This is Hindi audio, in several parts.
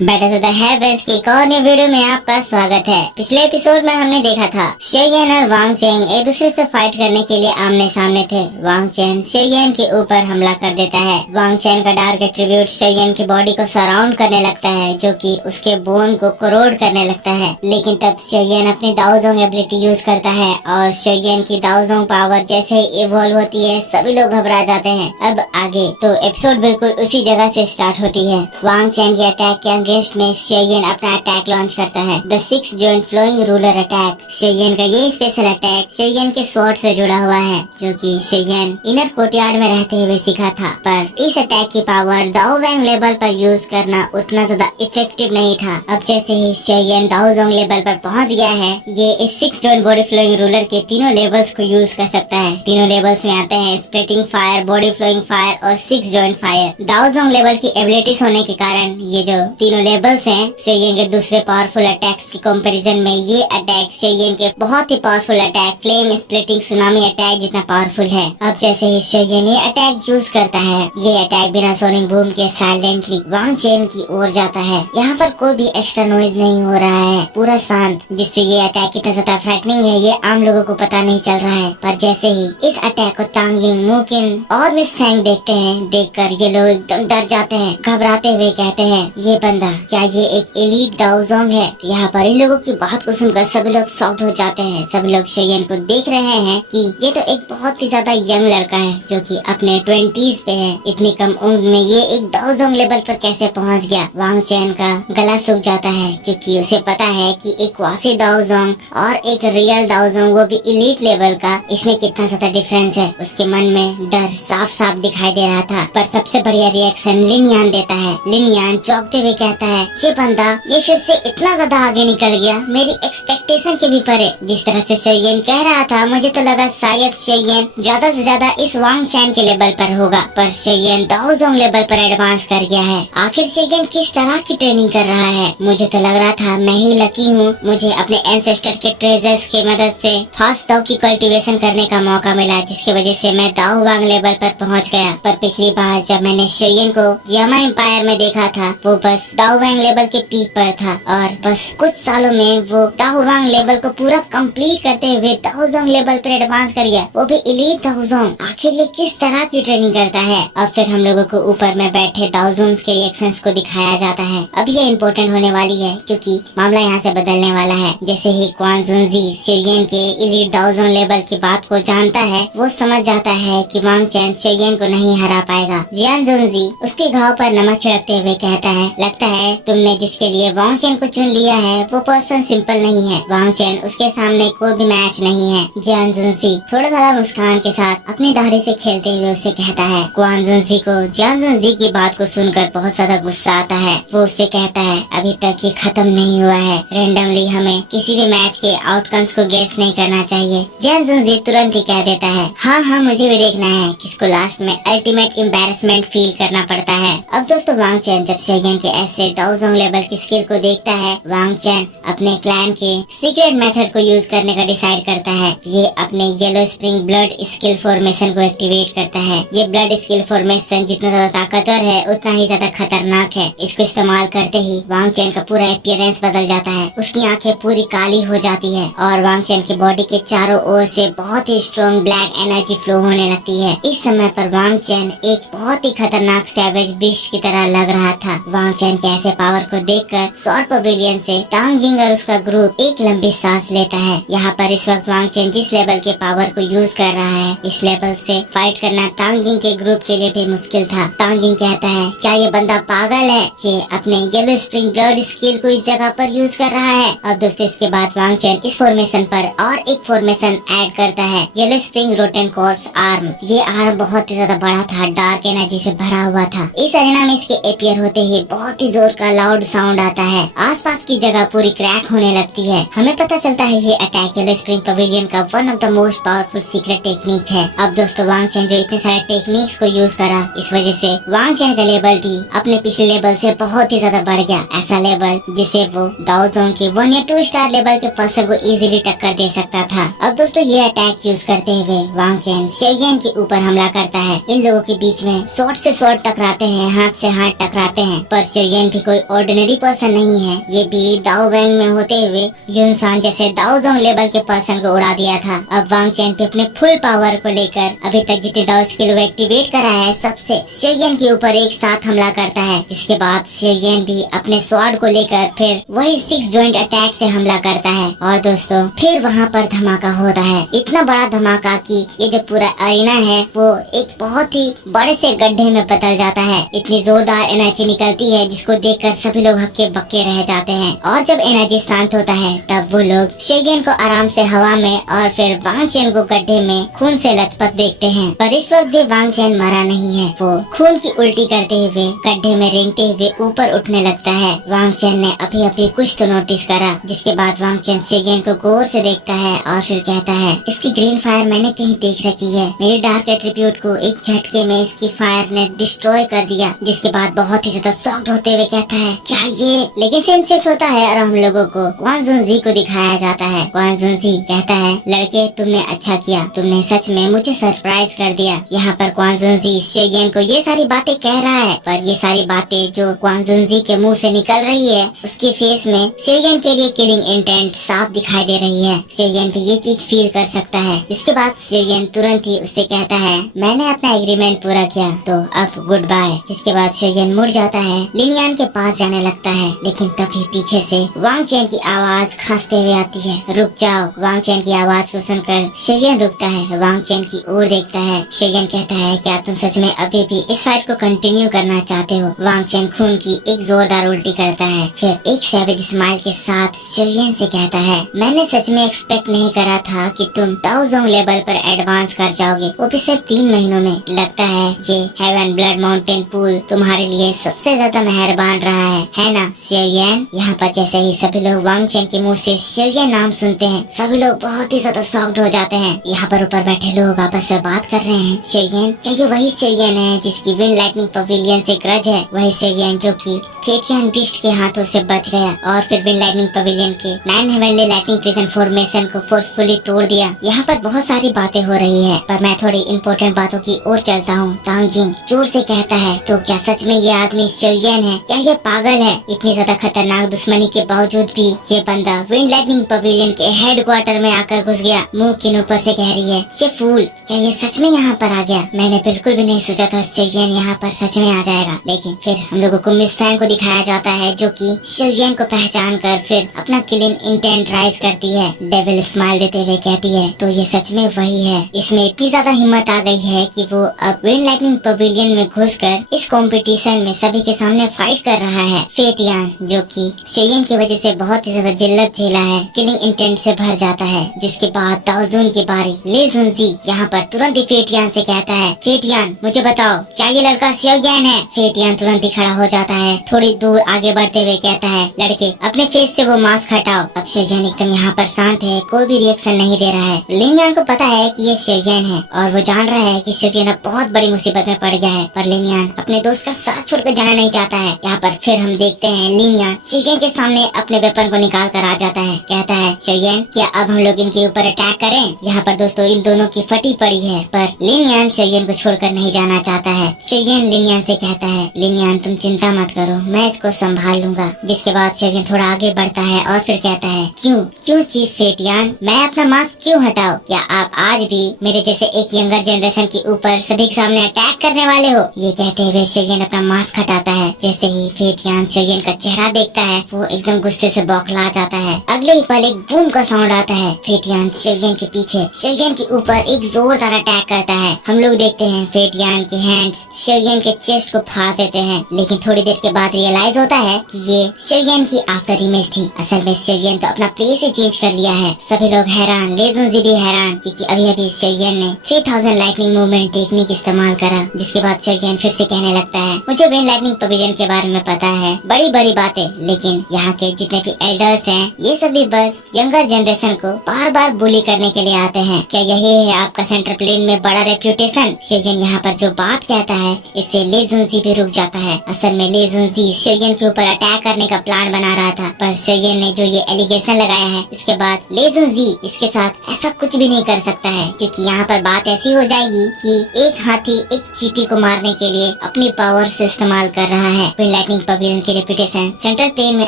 बेटर टू द हेवंस की एक और न्यू वीडियो में आपका स्वागत है। पिछले एपिसोड में हमने देखा था शेयन और वांग चेन एक दूसरे से फाइट करने के लिए आमने सामने थे। वांग चेन शेयन के ऊपर हमला कर देता है। वांग चेन का डार्क एट्रीब्यूट शेयन की बॉडी को सराउंड करने लगता है, जो कि उसके बोन को करोड करने लगता है। लेकिन तब शेयन अपनी दाओजोंग एबिलिटी यूज करता है और शेयन की दाओजोंग पावर जैसे ही इवॉल्व होती है सभी लोग घबरा जाते हैं। अब आगे तो एपिसोड बिल्कुल उसी जगह से स्टार्ट होती है। वांग चेन के अटैक के अगेंस्ट में शेयन अपना अटैक लॉन्च करता है, the 6 joint flowing ruler attack. शेयन का ये स्पेशल अटैक शेयन के स्वॉर्ड से जुड़ा हुआ है, जो कि शेयन इनर कोर्टयार्ड में रहते हुए सीखा था। पर इस अटैक की पावर दाओवैंग लेवल पर यूज करना उतना ज्यादा इफेक्टिव नहीं था। अब जैसे ही शेयन दाओजोंग लेवल पर पहुंच गया है, ये इस 6 जॉइंट बॉडी फ्लोइंग रूलर के तीनों लेवल्स को यूज कर सकता है। तीनों लेवल्स में आते हैं splitting fire, body flowing fire और 6 जॉइंट फायर। दाओजोंग लेवल की एबिलिटीज होने के कारण ये जो तीनों लेवल्स हैं शेयन के दूसरे पावरफुल अटैक्स के कंपैरिजन में ये अटैक शेयन के बहुत ही powerful attack flame splitting tsunami attack जितना पावरफुल है। अब जैसे ही शेयन ये अटैक यूज करता है, ये अटैक बिना सोनिक बूम के साइलेंटली वांग चेन की ओर जाता है। यहाँ पर कोई भी एक्स्ट्रा नॉइज नहीं हो रहा है, पूरा शांत, जिससे ये अटैक कितना ज्यादा फ्रैटनिंग है ये आम लोगों को पता नहीं चल रहा है। पर जैसे ही इस अटैक को तांगिंग, मुकिन और मिस फैंग देखते हैं, देखकर ये लोग एकदम डर जाते हैं, घबराते हुए कहते हैं ये बंदा क्या ये एक एलीट दाओजोंग है। यहाँ पर इन लोगों की बात को सुनकर सभी लोग शॉक्ड हो जाते हैं। सभी लोग शेयन को देख रहे हैं कि ये तो एक बहुत ही ज्यादा यंग लड़का है, जो कि अपने 20s पे है। इतनी कम उम्र में ये एक दाओजोंग लेवल पर कैसे पहुँच गया। वांग चेन का गला सूख जाता है, क्योंकि उसे पता है कि एक वासी दाओजोंग और एक रियल दाओजोंग, वो भी एलीट लेवल का, इसमें कितना ज्यादा डिफरेंस है। उसके मन में डर साफ साफ दिखाई दे रहा था। पर सबसे बढ़िया रिएक्शन लिन यान देता है। लिन यान चौंकते हुए कहता है ये बंदा ये फिर से इतना ज्यादा आगे निकल गया, मेरी एक्सपेक्टेशन के भी परे। जिस तरह से शेयन कह रहा था, मुझे तो लगा शायद शेयन ज्यादा से ज्यादा इस वांग चेन के लेवल पर होगा, पर शेयन दाओजोंग लेवल पर एडवांस कर गया है। आखिर शेयन किस तरह की ट्रेनिंग कर रहा है? मुझे तो लग रहा था मैं ही लकी हूँ, मुझे अपने एंसेस्टर के ट्रेजर्स की मदद से फास्ट दाओ की कल्टीवेशन करने का मौका मिला, जिसकी वजह से मैं दाओ वांग लेवल पर पहुँच गया। पर पिछली बार जब मैंने शेयन को यामा एम्पायर में देखा था, वो बस दाओ वांग लेवल के पीक पर था और बस कुछ सालों में वो दाओवांग लेवल को पूरा कंप्लीट करते हुए दाओजोंग लेवल पर एडवांस कर गया, वो भी एलीट दाओजोंग। आखिर ये किस तरह की ट्रेनिंग करता है? अब फिर हम लोगों को ऊपर में बैठे दाओजोंग्स के रिएक्शंस को दिखाया जाता है। अब ये इम्पोर्टेंट होने वाली है, क्योंकि मामला यहाँ से बदलने वाला है। जैसे ही क्वान जुनजी शेयन के एलीट दाओजोंग लेवल की बात को जानता है, वो समझ जाता है कि वांग चेन शेयन को नहीं हरा पाएगा। जियान जुनजी उसके घाव पर नमक छिड़कते हुए कहता है, लगता है तुमने जिसके लिए वांग चेन को चुन लिया है वो पर्सन सिंपल नहीं है। वांग चेन उसके सामने कोई भी मैच नहीं है। जियान जुनजी थोड़ा थोड़ा मुस्कान के साथ अपनी दाढ़ी से खेलते हुए उसे कहता है। क्वान जुनजी को जियान जुनजी की बात को सुनकर बहुत ज्यादा गुस्सा आता है। वो उससे कहता है अभी तक ये खत्म नहीं हुआ है, रेंडमली हमें किसी भी मैच के आउटकम्स को गेस नहीं करना चाहिए। जियान जुनजी तुरंत ही कह देता है हाँ मुझे भी देखना है किसको लास्ट में अल्टीमेट एम्बैरेसमेंट फील करना पड़ता है। अब दोस्तों वांग चेन जब शेयन के ऐसे दाओजोंग लेवल की स्किल को देखता है, वांग चेन अपने क्लैन के सीक्रेट मेथड को यूज करने का डिसाइड करता है। ये अपने yellow spring blood skill formation को एक्टिवेट करता है। ये ब्लड स्किल फॉर्मेशन जितना ज्यादा ताकतवर है उतना ही ज्यादा खतरनाक है। इसको इस्तेमाल करते ही वांग चेन का पूरा अपीयरेंस बदल जाता है। उसकी आंखें पूरी काली हो जाती है और वांग चेन की बॉडी के चारों ओर से बहुत ही स्ट्रॉन्ग ब्लैक एनर्जी फ्लो होने लगती है। इस समय पर वांग चेन एक बहुत ही खतरनाक सैवेज बिस्ट की तरह लग रहा था। वांग चेन के ऐसे पावर को देखकर शॉर्ट पवेलियन से तांगिंग और उसका ग्रुप एक लंबी सांस लेता है। यहाँ पर इस वक्त वांग चेन जिस लेवल के पावर को यूज कर रहा है, इस लेवल से फाइट करना तांगिंग के ग्रुप के लिए भी मुश्किल था। तांगिंग कहता है क्या ये बंदा पागल है, ये अपने येलो स्प्रिंग ब्लड स्किल को इस जगह पर यूज कर रहा है। अब दोस्तों इसके बाद वांग चेन इस फॉर्मेशन पर और एक फॉर्मेशन ऐड करता है, yellow spring rotten corps arm. ये आर्म बहुत ही ज्यादा बड़ा था, डार्क एनर्जी से भरा हुआ था। इस अरेना में इसके अपीयर होते ही बहुत ही जोर का लाउड साउंड आता है। आसपास की जगह पूरी क्रैक होने लगती है। हमें पता चलता है ये अटैक येलो स्प्रिंग पवेलियन का one of the most powerful secret technique है। अब दोस्तों वांग चेन जो इतने सारे टेक्निक्स को यूज करा, इस वजह से वांग चेन का लेवल भी अपने पिछले लेवल से बहुत ही ज्यादा बढ़ गया। ऐसा लेवल जिसे वो दाओजोंग के 1 या 2 स्टार लेवल के पर्सन को इजीली टक्कर दे सकता था। अब दोस्तों ये अटैक यूज करते हुए वांग चेन शेयन के ऊपर हमला करता है। इन लोगों के बीच में स्वॉर्ड से स्वॉर्ड टकराते हैं, हाथ से हाथ टकराते हैं, पर शेयन चेन भी कोई ऑर्डिनरी पर्सन नहीं है। ये भी दाओ बैंग में होते हुए यूनसान जैसे दाओ जोंग लेवल के पर्सन को उड़ा दिया था। अब वांग चेन भी अपने फुल पावर को लेकर अभी तक जितने दाओ स्किल वो एक्टिवेट करा है सबसे शियोयन के ऊपर एक साथ हमला करता है। जिसके बाद शियोयन भी अपने स्वॉर्ड को लेकर फिर वही 6 जॉइंट अटैक से हमला करता है। और दोस्तों फिर वहाँ पर धमाका होता है, इतना बड़ा धमाका कि ये जो पूरा अरीना है वो एक बहुत ही बड़े से गड्ढे में बदल जाता है। इतनी जोरदार एनर्जी निकलती है जिसको देखकर सभी लोग हक्के बक्के रह जाते हैं। और जब एनर्जी शांत होता है तब वो लोग शियोयन को आराम से हवा में और फिर वांग चेन को गड्ढे में खून से लथपथ देखते हैं। पर इस वक्त भी वांग चेन मरा नहीं है, वो खून की उल्टी करते हुए गड्ढे में रेंगते हुए ऊपर उठने लगता है। वांग चेन ने अभी अभी कुछ तो नोटिस करा। जिसके बाद वांग चेन शियोयन को गौर से देखता है और फिर कहता है, इसकी ग्रीन फायर मैंने कहीं देख रखी है। मेरे डार्क एट्रीब्यूट को एक झटके में इसकी फायर ने डिस्ट्रॉय कर दिया। जिसके बाद बहुत ही ज्यादा शॉक्ड होते हुए कहता है, क्या ये? लेकिन सीन शिफ्ट होता है और हम लोगों को क्वान जुनजी को दिखाया जाता है। क्वान जुनजी कहता है, लड़के तुमने अच्छा किया, तुमने सच में मुझे सरप्राइज कर दिया। यहाँ पर क्वान जुनजी शियोयन को ये सारी बातें कह रहा है, पर ये सारी बातें जो क्वान जुनजी के मुंह से निकल रही है उसके फेस में शियोयन के लिए किलिंग इंटेंट साफ दिखाई दे रही है। शियोयन भी ये चीज फील कर सकता है। इसके बाद शियोयन तुरंत ही उससे कहता है, मैंने अपना एग्रीमेंट पूरा किया तो अब गुड बाय। जिसके बाद शियोयन मुड़ जाता है, लिनयान के पास जाने लगता है। लेकिन तभी पीछे से वांग चेन की आवाज खांसते हुए आती है, रुक जाओ। वांग चेन की आवाज को सुनकर शियोयन रुकता है, वांग चेन की ओर देखता है। शियोयन कहता है, क्या तुम सच में अभी भी इस फाइट को कंटिन्यू करना चाहते हो? वांग चेन खून की एक जोरदार उल्टी करता है, फिर एक सैवेज स्माइल के साथ शियोयन से कहता है, मैंने सच में एक्सपेक्ट नहीं करा था कि तुम दाओ जोंग लेवल पर एडवांस कर जाओगे, वो भी सिर्फ 3 महीनों में। लगता है ये हेवन ब्लड माउंटेन पूल तुम्हारे लिए सबसे ज्यादा मेहरबान रहा है ना शियोयन? यहाँ पर जैसे ही सभी लोग वांग चेन के मुंह से शियोयन नाम सुनते हैं सभी लोग बहुत ही ज्यादा शॉक्ड हो जाते हैं। यहाँ पर ऊपर बैठे लोग आपस में बात कर रहे हैं, शियोयन, क्या ये वही शियोयन है जिसकी विंड लाइटनिंग पवेलियन से ग्रज है? वही शियोयन जो कि फेटियन बिस्ट के हाथों से बच गया और फिर विंड लाइटनिंग पवेलियन के 9 हेवनली लाइटनिंग प्रिजन फॉर्मेशन को फोर्सफुली तोड़ दिया। यहाँ पर बहुत सारी बातें हो रही है, पर मैं थोड़ी इम्पोर्टेंट बातों की ओर चलता हूँ। तांग जिंग जोर से कहता है, तो क्या सच में ये आदमी शियोयन है? क्या ये पागल है? इतनी ज्यादा खतरनाक दुश्मनी के बावजूद भी ये बंदा विंड लाइटनिंग पवेलियन के हेडक्वार्टर में आकर घुस गया। मुंह किन ऊपर से कह रही है, ये फूल, क्या ये सच में यहाँ पर आ गया? मैंने बिल्कुल भी नहीं सोचा था शियोयन यहाँ पर सच में आ जाएगा। लेकिन फिर हम लोगों को मिस फैंग को दिखाया जाता है जो कि शियोयन को पहचान कर फिर अपना किलिंग इंटेंट राइज करती है। डेविल स्माइल देते हुए कहती है, तो ये सच में वही है। इसमें इतनी ज्यादा हिम्मत आ गई है कि वो अब विंड लाइटनिंग पवेलियन में घुसकर इस कंपटीशन में सभी के सामने फाइट कर रहा है। फेटियान जो कि शियोयन की वजह से बहुत ही ज्यादा जिल्लत झेला है, किलिंग इंटेंट से भर जाता है। जिसके बाद दाओजून की बारी। ले जुनजी यहाँ पर तुरंत ही फेटियान से कहता है, फेटियान मुझे बताओ, क्या ये लड़का शियोयन है? फेटियान तुरंत ही खड़ा हो जाता है, थोड़ी दूर आगे बढ़ते हुए कहता है, लड़के अपने फेस से वो मास्क हटाओ। अब शियोयन एकदम यहाँ पर शांत है, कोई भी रिएक्शन नहीं दे रहा है। लिनयान को पता है कि ये शियोयन है और वो जान रहा है कि शियोयन अब बहुत बड़ी मुसीबत में पड़ गया है, पर लिनयान अपने दोस्त का साथ छोड़कर जाना नहीं चाहता है। यहाँ पर फिर हम देखते हैं लिनयान शियोयन के सामने अपने वेपन को निकाल कर आ जाता है, कहता है, शियोयन क्या अब हम लोग इनके ऊपर अटैक करें? यहाँ पर दोस्तों इन दोनों की फटी पड़ी है, पर लिनयान शियोयन को छोड़कर नहीं जाना चाहता है। शियोयन लिनयान से कहता है, लिनयान तुम चिंता मत करो, मैं इसको संभाल लूंगा। जिसके बाद शियोयन थोड़ा आगे बढ़ता है और फिर कहता है, क्यों चीफ फेटियान, मैं अपना मास्क क्यों हटाओ? क्या आप आज भी मेरे जैसे एक यंगर जनरेशन के ऊपर सभी के सामने अटैक करने वाले हो? ये कहते हुए शियोयन अपना मास्क हटाता है। जैसे ही फेटियान शियोयन का चेहरा देखता है वो एकदम गुस्से से बौखला जाता है। अगले ही पल एक बूम का साउंड आता है। फेटियान शियोयन के पीछे शियोयन के ऊपर एक जोरदार अटैक करता है। हम लोग देखते हैं फेटियान के हैंड्स शियोयन के चेस्ट को फाड़ देते हैं, लेकिन थोड़ी देर के बाद रियलाइज होता है कि ये शियोयन की आफ्टर इमेज थी। असल में शियोयन तो अपना प्लेस ही चेंज कर लिया है। सभी लोग हैरान, ले जुनजी भी हैरान, क्योंकि अभी अभी शियोयन ने 3000 लाइटनिंग मूवमेंट टेक्निक इस्तेमाल करा। जिसके बाद शियोयन फिर से कहने लगता है, मुझे विंड लाइटनिंग पवेलियन के बारे में पता है, बड़ी बड़ी बातें, लेकिन यहाँ के जितने भी एल्डर्स हैं ये सभी बस यंगर जनरेशन को बार बार बुली करने के लिए आते हैं। क्या यही है आपका सेंटर प्लेन में बड़ा रेप्यूटेशन? शियोयन यहाँ पर जो बात कहता है इससे ले जुनजी भी रुक जाता है। असल में ले जुनजी शियोयन के ऊपर अटैक करने का प्लान बना रहा था, पर शियोयन ने जो ये एलिगेशन लगाया है इसके बाद ले जुनजी इसके साथ ऐसा कुछ भी नहीं कर सकता है, क्योंकि यहाँ पर बात ऐसी हो जाएगी कि एक हाथी एक चींटी को मारने के लिए अपनी पावर से इस्तेमाल कर रहा है। विंड लाइटनिंग पवेलियन की रेपुटेशन सेंट्रल प्लेन में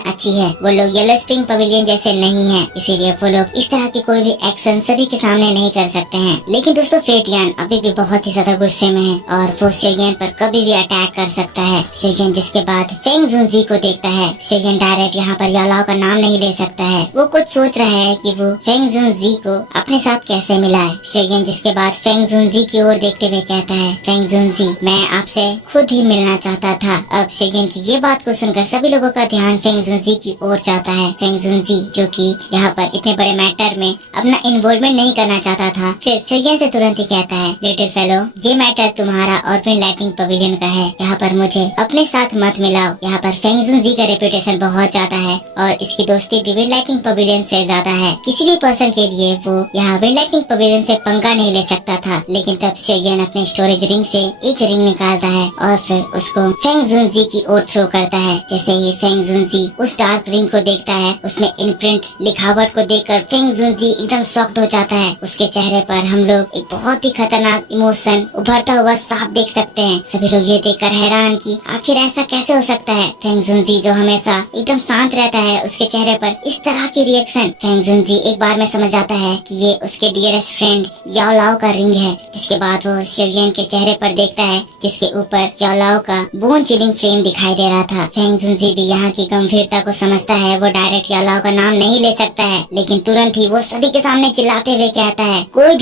अच्छी है। वो लोग येलो स्प्रिंग पवेलियन जैसे नहीं है, इसीलिए वो लोग इस तरह की कोई भी एक्शन सभी के सामने नहीं कर सकते हैं। लेकिन दोस्तों फेट यान अभी भी बहुत ही ज्यादा गुस्से में है और वो शिवयन पर कभी भी अटैक कर सकता है। शिवयन जिसके बाद फेंग जुनजी को देखता है। शिवयन डायरेक्ट यहाँ पर याओलाओ का नाम नहीं ले सकता है। वो कुछ सोच रहा है कि वो फेंग जुनजी को अपने साथ कैसे मिलाए। शिवयन जिसके बाद फेंग जुनजी की ओर देखते हुए कहता है, फेंग जुनजी मैं आपसे खुद ही मिलना चाहता था। अब शिवयन की ये बात को सुनकर सभी लोगों का ध्यान फेंग जुनजी की ओर जाता है। फेंग जुनजी जो कि यहाँ पर इतने बड़े मैटर में अपना इन्वॉल्वमेंट नहीं करना चाहता था, फिर शिवयन से तुरंत ही कहता है, लिटिल फेलो ये मैटर तुम्हारा और फिर लाइटनिंग पवेलियन का है, यहाँ पर मुझे अपने साथ मत मिलाओ। यहाँ पर फेंग जुनजी का रेपुटेशन बहुत ज्यादा है और इसकी दोस्ती भी विंड लाइटनिंग पवेलियन से ज्यादा है। किसी भी पर्सन के लिए वो यहाँ विंड लाइटनिंग पवेलियन से पंगा नहीं ले सकता था। लेकिन तब शिवयन अपने स्टोरेज रिंग से एक रिंग निकालता है और फिर उसको फेंग जुनजी की ओर थ्रो करता है। जैसे ही फेंग जुनजी उस डार्क रिंग को देखता है, उसमें इनप्रिंट लिखावट को देखकर फेंग जुनजी एकदम शॉक्ड हो जाता है। उसके चेहरे पर हम लोग एक बहुत ही खतरनाक इमोशन उभरता हुआ साफ देख सकते हैं। सभी लोग ये देखकर हैरान कि आखिर ऐसा कैसे हो सकता है। फेंग जुनजी जो हमेशा एकदम शांत रहता है, उसके चेहरे पर इस तरह की रिएक्शन। फेंग जुनजी एक बार में समझ आता है कि ये उसके डियरेस्ट फ्रेंड याओलाओ का रिंग है। जिसके बाद वो शिवयन के चेहरे पर देखता है जिसके ऊपर याओलाओ का बोन चिलिंग फ्लेम दिखाई दे रहा था। फेंग जुनजी भी यहाँ की गंभीरता को समझता है। वो डायरेक्ट याओलाओ का नाम नहीं ले सकता है, लेकिन तुरंत ही वो सभी के सामने चिल्लाते हुए कहता है, कोई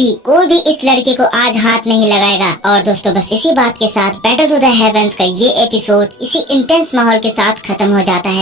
भी इस लड़के को आज हाथ नहीं लगाएगा। और दोस्तों बस इसी बात के साथ बैटल टू द हेवंस का ये एपिसोड इसी इंटेंस माहौल के साथ खत्म हो जाता है।